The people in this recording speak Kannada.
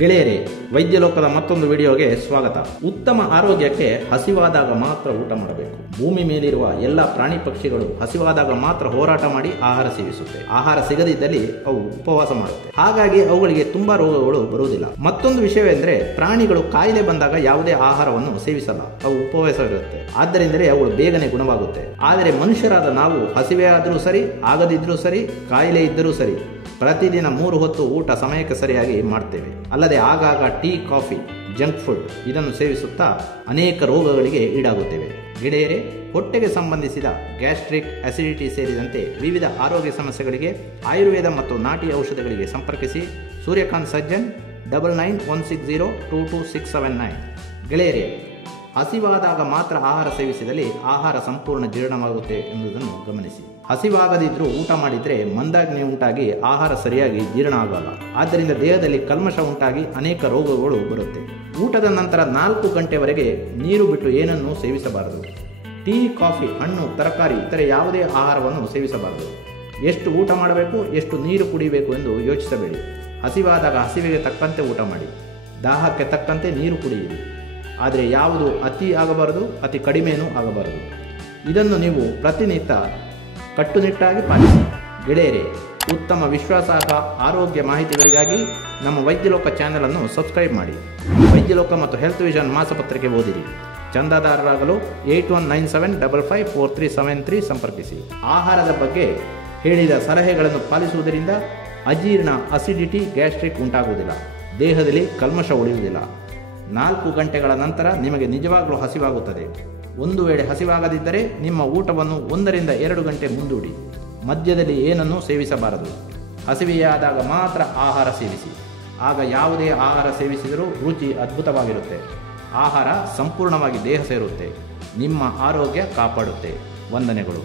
ಗೆಳೆಯರೇ, ವೈದ್ಯ ಲೋಕದ ಮತ್ತೊಂದು ವಿಡಿಯೋಗೆ ಸ್ವಾಗತ. ಉತ್ತಮ ಆರೋಗ್ಯಕ್ಕೆ ಹಸಿವಾದಾಗ ಮಾತ್ರ ಊಟ ಮಾಡಬೇಕು. ಭೂಮಿ ಮೇಲಿರುವ ಎಲ್ಲ ಪ್ರಾಣಿ ಪಕ್ಷಿಗಳು ಹಸಿವಾದಾಗ ಮಾತ್ರ ಹೋರಾಟ ಮಾಡಿ ಆಹಾರ ಸೇವಿಸುತ್ತೆ. ಆಹಾರ ಸಿಗದಿದ್ದಲ್ಲಿ ಅವು ಉಪವಾಸ ಮಾಡುತ್ತೆ. ಹಾಗಾಗಿ ಅವುಗಳಿಗೆ ತುಂಬಾ ರೋಗಗಳು ಬರುವುದಿಲ್ಲ. ಮತ್ತೊಂದು ವಿಷಯವೆಂದರೆ, ಪ್ರಾಣಿಗಳು ಕಾಯಿಲೆ ಬಂದಾಗ ಯಾವುದೇ ಆಹಾರವನ್ನು ಸೇವಿಸಲ್ಲ, ಅವು ಉಪವಾಸವಿರುತ್ತೆ. ಆದ್ದರಿಂದಲೇ ಅವುಗಳು ಬೇಗನೆ ಗುಣವಾಗುತ್ತೆ. ಆದರೆ ಮನುಷ್ಯರಾದ ನಾವು ಹಸಿವೆ ಆದರೂ ಸರಿ, ಆಗದಿದ್ರೂ ಸರಿ, ಕಾಯಿಲೆ ಇದ್ದರೂ ಸರಿ, ಪ್ರತಿದಿನ 3 ಹೊತ್ತು ಊಟ ಸಮಯಕ್ಕೆ ಸರಿಯಾಗಿ ಮಾಡ್ತೇವೆ. ಅಲ್ಲದೆ ಆಗಾಗ ಟೀ, ಕಾಫಿ, ಜಂಕ್ ಫುಡ್ ಇದನ್ನು ಸೇವಿಸುತ್ತಾ ಅನೇಕ ರೋಗಗಳಿಗೆ ಈಡಾಗುತ್ತೇವೆ. ಗೆಳೆಯರೇ, ಹೊಟ್ಟೆಗೆ ಸಂಬಂಧಿಸಿದ ಗ್ಯಾಸ್ಟ್ರಿಕ್, ಅಸಿಡಿಟಿ ಸೇರಿದಂತೆ ವಿವಿಧ ಆರೋಗ್ಯ ಸಮಸ್ಯೆಗಳಿಗೆ ಆಯುರ್ವೇದ ಮತ್ತು ನಾಟಿ ಔಷಧಗಳಿಗೆ ಸಂಪರ್ಕಿಸಿ. ಸೂರ್ಯಕಾಂತ್ ಸಜ್ಜನ್ 9916022679. ಗೆಳೆಯರೇ, ಹಸಿವಾದಾಗ ಮಾತ್ರ ಆಹಾರ ಸೇವಿಸಿದಲ್ಲಿ ಆಹಾರ ಸಂಪೂರ್ಣ ಜೀರ್ಣವಾಗುತ್ತೆ ಎಂಬುದನ್ನು ಗಮನಿಸಿ. ಹಸಿವಾಗದಿದ್ರೂ ಊಟ ಮಾಡಿದರೆ ಮಂದಾಗ್ನಿ ಉಂಟಾಗಿ ಆಹಾರ ಸರಿಯಾಗಿ ಜೀರ್ಣ ಆಗಲ್ಲ. ಆದ್ದರಿಂದ ದೇಹದಲ್ಲಿ ಕಲ್ಮಶ ಉಂಟಾಗಿ ಅನೇಕ ರೋಗಗಳು ಬರುತ್ತೆ. ಊಟದ ನಂತರ 4 ಗಂಟೆವರೆಗೆ ನೀರು ಬಿಟ್ಟು ಏನನ್ನೂ ಸೇವಿಸಬಾರದು. ಟೀ, ಕಾಫಿ, ಹಣ್ಣು, ತರಕಾರಿ ಇತರೆ ಯಾವುದೇ ಆಹಾರವನ್ನು ಸೇವಿಸಬಾರದು. ಎಷ್ಟು ಊಟ ಮಾಡಬೇಕು, ಎಷ್ಟು ನೀರು ಕುಡಿಯಬೇಕು ಎಂದು ಯೋಚಿಸಬೇಡಿ. ಹಸಿವಾದಾಗ ಹಸಿವಿಗೆ ತಕ್ಕಂತೆ ಊಟ ಮಾಡಿ, ದಾಹಕ್ಕೆ ತಕ್ಕಂತೆ ನೀರು ಕುಡಿಯಿರಿ. ಆದರೆ ಯಾವುದು ಅತಿ ಆಗಬಾರದು, ಅತಿ ಕಡಿಮೆಯೂ ಆಗಬಾರದು. ಇದನ್ನು ನೀವು ಪ್ರತಿನಿತ್ಯ ಕಟ್ಟುನಿಟ್ಟಾಗಿ ಪಾಲಿಸಿ. ಗೆಳೆಯರೇ, ಉತ್ತಮ ವಿಶ್ವಾಸಾರ್ಹ ಆರೋಗ್ಯ ಮಾಹಿತಿಗಳಿಗಾಗಿ ನಮ್ಮ ವೈದ್ಯಲೋಕ ಚಾನೆಲ್ ಅನ್ನು ಸಬ್ಸ್ಕ್ರೈಬ್ ಮಾಡಿ. ವೈದ್ಯಲೋಕ ಮತ್ತು ಹೆಲ್ತ್ ವಿಷನ್ ಮಾಸಪತ್ರಿಕೆ ಓದಿರಿ. ಚಂದಾದಾರರಾಗಲು 8197554373 ಸಂಪರ್ಕಿಸಿ. ಆಹಾರದ ಬಗ್ಗೆ ಹೇಳಿದ ಸಲಹೆಗಳನ್ನು ಪಾಲಿಸುವುದರಿಂದ ಅಜೀರ್ಣ, ಅಸಿಡಿಟಿ, ಗ್ಯಾಸ್ಟ್ರಿಕ್ ಉಂಟಾಗುವುದಿಲ್ಲ. ದೇಹದಲ್ಲಿ ಕಲ್ಮಶ ಉಳಿಯುವುದಿಲ್ಲ. 4 ಗಂಟೆಗಳ ನಂತರ ನಿಮಗೆ ನಿಜವಾಗಲೂ ಹಸಿವಾಗುತ್ತದೆ. ಒಂದು ವೇಳೆ ಹಸಿವಾಗದಿದ್ದರೆ ನಿಮ್ಮ ಊಟವನ್ನು 1 ರಿಂದ 2 ಗಂಟೆ ಮುಂದೂಡಿ. ಮಧ್ಯದಲ್ಲಿ ಏನನ್ನೂ ಸೇವಿಸಬಾರದು. ಹಸಿವೆಯಾದಾಗ ಮಾತ್ರ ಆಹಾರ ಸೇವಿಸಿ. ಆಗ ಯಾವುದೇ ಆಹಾರ ಸೇವಿಸಿದರೂ ರುಚಿ ಅದ್ಭುತವಾಗಿರುತ್ತೆ. ಆಹಾರ ಸಂಪೂರ್ಣವಾಗಿ ದೇಹ ಸೇರುತ್ತೆ. ನಿಮ್ಮ ಆರೋಗ್ಯ ಕಾಪಾಡುತ್ತೆ. ವಂದನೆಗಳು.